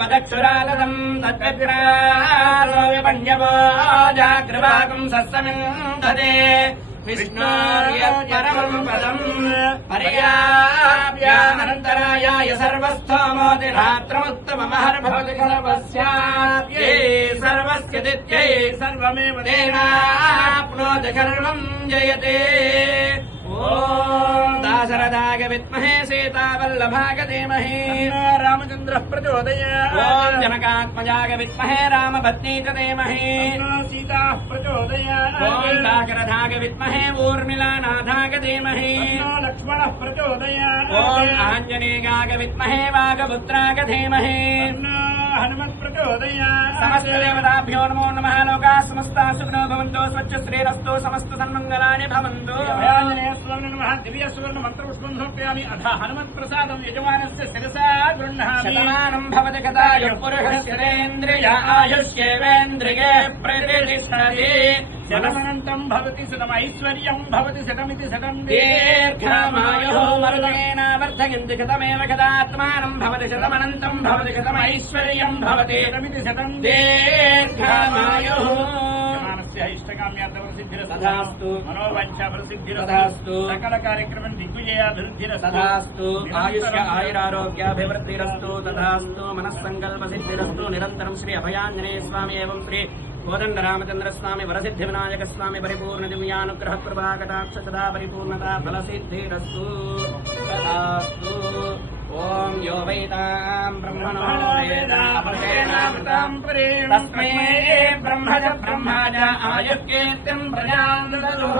वदक्षुरालदम् तत्पञ्जवो जागृभागम् सत्समिन्दते विष्णोर्यत्परमम् पदम् पर्याप्यानन्तरायाय सर्वस्थोमोतिरात्रमुत्तममहर्भवति सर्वस्याप्यै सर्वस्य दित्यै सर्वमेव तेनाप्नोति सर्वम् जयते ओम दाशरथाय विद्महे सीतावल्लभाय धीमहि रामचंद्रः प्रचोदयात् ओम जनकात्मजाय विद्महे रामपत्नी च धीमहि सीताः प्रचोदयात् ओम दाशरथाय विद्महे ऊर्मिलानाथाय धीमहि लक्ष्मणः प्रचोदयात् ओम आञ्जनेयाय विद्महे वागपुत्राय धीमहि हनुमत् प्रचोदयात् समस्त देवताभ्यो नमो नमः लोकाः समस्ताः सुखिनो भवन्तु स्वच्छ श्रीरस्तु समस्त सन्मङ्गलानि भवन्तु दिव्य सुवर्ण मंत्र पुष्पं समर्पयामि अथ हनुमत् प्रसादं यजमानस्य शिरसा गृह्णामि शतमानं भवति गतायुः पुरुषस्येन्द्रिय आयुष्येवेन्द्रिये प्रतिष्ठति शतमनन्तं भवति शतमैश्वर्यं भवति शतमिति शतं दीर्घमायुः मरुदगेन वर्धयन्ति शतमेव गतात्मानं भवति शतमनन्तं भवति शतमैश्वर्यं भवति शतमिति शतं दीर्घमायुः इष्टकाम्यार्थप्रसिद्धिरस्तु मनोवाञ्छाप्रसिद्धिरस्तु सकल कार्यक्रमं दिग्विजयाभिवृद्धिरस्तु तथास्तु आयुष्य आयुरारोग्याभिवृद्धिरस्तु तथास्तु मनस्सङ्कल्पसिद्धिरस्तु निरन्तरं श्री अभयाञ्जनेय स्वामी एवं श्री कोदंड रामचंद्र स्वामी वरसिद्धि विनायक स्वामी परिपूर्ण दिव्यानुग्रह कृपा कटाक्ष सदा परिपूर्णता फलसिद्धिरस्तु तथास्तु ओम यो वैतां ब्रह्मणो वेदामृतेनामृतां परेण तस्मै ब्रह्मज ब्रह्माज आयुर्कीर्तिं प्रजां ददुः